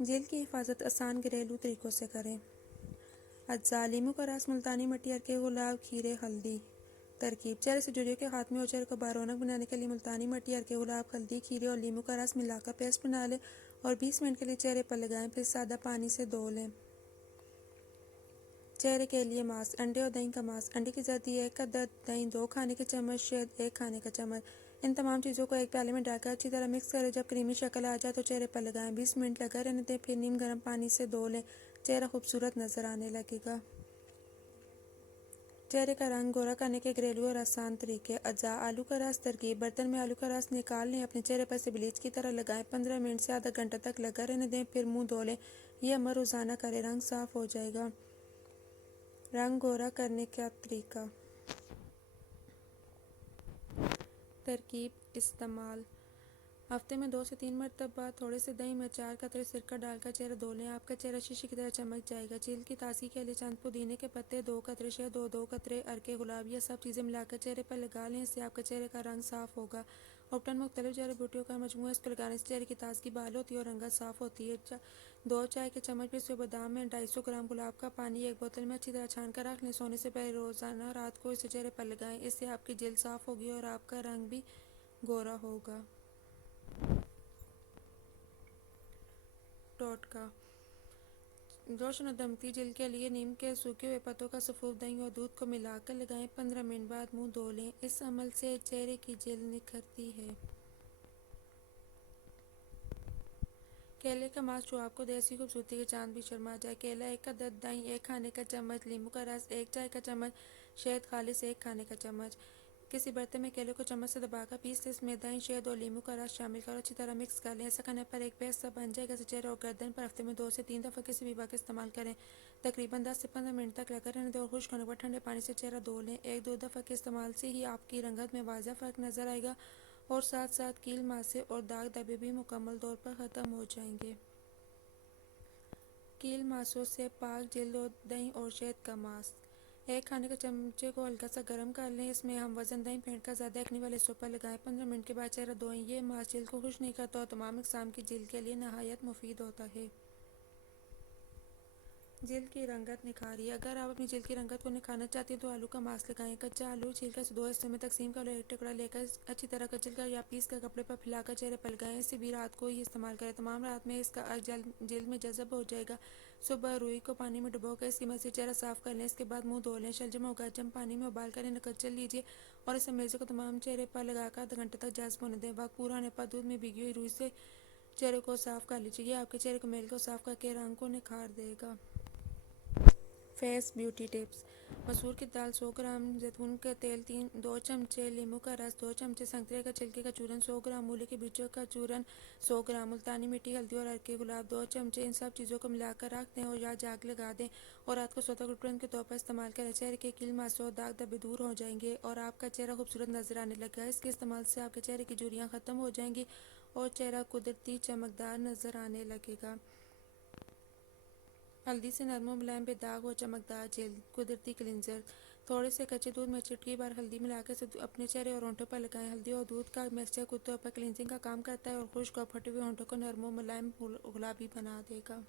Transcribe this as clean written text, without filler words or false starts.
Jail की हिफाजत आसान घरेलू तरीक़ों से करें। अज्जा: लीमू का रस, मुल्तानी मिट्टी, अरके गुलाब, खीरे, हल्दी। तरकीब: चेहरे से झुर्रियों के खात्मे और चेहरे को बारौनक बनाने के लिए मुल्तानी मिट्टी, अरके गुलाब, हल्दी, खीरे और लीमू का रस मिलाकर पेस्ट बना लें और 20 मिनट के लिए चेहरे पर लगाएं, फिर सादा पानी से धो लें। चेहरे के लिए मास्क: अंडे और दही का मास्क। अंडे की जर्दी 1 अदद, दही 2 खाने के चम्मच, शहद 1 खाने का चम्मच। इन तमाम चीज़ों को एक प्याले में डालकर अच्छी तरह मिक्स करें। जब क्रीमी शक्ल आ जाए तो चेहरे पर लगाएं, 20 मिनट लगा रहने दें, फिर नीम गर्म पानी से धो लें। चेहरा खूबसूरत नजर आने लगेगा। चेहरे का रंग गोरा करने के घरेलू और आसान तरीके। अज्जा: आलू का रस। तरकीब: बर्तन में आलू का रस निकाल लें, अपने चेहरे पर से ब्लीच की तरह लगाएं, 15 मिनट से आधा घंटा तक लगा रहने दें, फिर मुंह धो लें। यह अमल रोज़ाना करें, रंग साफ हो जाएगा। रंग गोरा करने का तरीका। तरकीब: इस्तेमाल: हफ्ते में 2 से 3 मरतबा थोड़े से दही में 4 कतरे सिरका डालकर चेहरा धो लें। आपका चेहरा शीशे की तरह चमक जाएगा। चील की ताजगी के लिए चंद पुदीने के पत्ते, 2 कतरे शहद और 2 कतरे अरके गुलाब, यह सब चीज़ें मिलाकर चेहरे पर लगा लें। इससे आपके चेहरे का रंग साफ होगा। उपटन मुख्तलिफ जड़ी बूटियों का मजमूआ, इसको लगाने से चेहरे की ताजगी बहाल होती है और रंगत साफ होती है। 2 चाय के चम्मच पिसे हुए बादाम में 250 ग्राम गुलाब का पानी एक बोतल में अच्छी तरह छान कर रख लें। सोने से पहले रोज़ाना रात को इसे चेहरे पर लगाएं। इससे आपकी जल्द साफ होगी और आपका रंग भी गोरा होगा। टोटका: रोशन और दमकती जल्द के लिए नीम के सूखे हुए पत्तों का सफूफ दही और दूध को मिलाकर लगाएं, 15 मिनट बाद मुंह धो लें। इस अमल से चेहरे की जल्द निखरती है। केले का मास्क जो आपको दे ऐसी खूबसूरती के चांद भी शर्मा जाए। केला 1 अदद, दही 1 खाने का चम्मच, नींबू का रस 1 चाय का चम्मच, शहद खालिस 1 खाने का चम्मच। किसी बर्तन में केले को चम्मच से दबाकर पीस लें, इसमें दही, शहद और नींबू का रस शामिल कर अच्छी तरह मिक्स कर लें। ऐसा करने पर एक पेस्ट सा बन जाएगा। चेहरे और गर्दन पर हफ्ते में 2 से 3 दफ़ा किसी भी वक्त इस्तेमाल करें। तकरीबन 10 से 15 मिनट तक लगा रहने दें और खुश्क होने पर ठंडे पानी से चेहरा धो लें। 1-2 दफ़ा के इस्तेमाल से ही आपकी रंगत में वाज़ा फ़र्क नज़र आएगा और साथ साथ कील मासे और दाग धब्बे भी मुकम्मल तौर पर ख़त्म हो जाएंगे। कील मासों से पाक जल्द और दही और शहद का मास्क। 1 खाने के चमचे को हल्का सा गर्म कर लें, इसमें हम वज़न दही फेंट कर ज़्यादा एक्ने वाले हिस्सों पर लगाएं, 15 मिनट के बाद चेहरा धोएं। ये मास्क जल्द को खुश नहीं करता और तमाम इक़साम की जल्द के लिए नहायत मुफीद होता है। जल्द की रंगत निखारी: अगर आप अपनी जल्द की रंगत को निखारना चाहते हैं तो आलू का मास्क लगाएं। कच्चा आलू छीलकर इसे 2 हिस्सों में तकसीम कर लो। एक टुकड़ा लेकर अच्छी तरह कचल कर या पीस कर कपड़े पर फैलाकर चेहरे पर लगाएं। इसे भी रात को ही इस्तेमाल करें, तमाम रात में इसका जल्द में जज़ब हो जाएगा। सुबह रुई को पानी में डुबोकर इसकी मदद से चेहरा साफ कर लें, इसके बाद मुंह धो लें। शलजम और गरजम पानी में उबाल कर इन्हें कचल लीजिए और इस मेज़े को तमाम चेहरे पर लगाकर आधा घंटे तक जज़ब होने दें। वक्त पूरा होने पर दूध में भिगी हुई रुई से चेहरे को साफ कर लीजिए। यह आपके चेहरे को मेल को साफ करके रंग को निखार देगा। फेस ब्यूटी टिप्स: मसूर की दाल 100 ग्राम, जैतून का तेल 2 चमचे, लीमू का रस 2 चमचे, संतरे का छिलके का चूरन 100 ग्राम, मूली के बीजों का चूरन 100 ग्राम, मुल्तानी मिट्टी, हल्दी और अरके गुलाब 2 चमचे। इन सब चीज़ों को मिलाकर रख दें और या जाग लगा दें और रात को सोते वक्त तुरंत के तौर पर इस्तेमाल करें। चेहरे के कील मासों और दाग धब्बे दूर हो जाएंगे और आपका चेहरा खूबसूरत नजर आने लगेगा। इसके इस्तेमाल से आपके चेहरे की झुर्रियाँ ख़त्म हो जाएंगी और चेहरा कुदरती चमकदार नजर आने लगेगा। हल्दी से नरम मुलायम बेदाग और चमकदार जल्द। कुदरती क्लिंजर: थोड़े से कच्चे दूध में चुटकी बार हल्दी मिलाकर इसे अपने चेहरे और होंठों पर लगाएं। हल्दी और दूध का मिक्सचर कुत्तों पर क्लिंजिंग का काम करता है और खुश्क और फटे हुए होंठों को नरम और मुलायम गुलाबी बना देगा।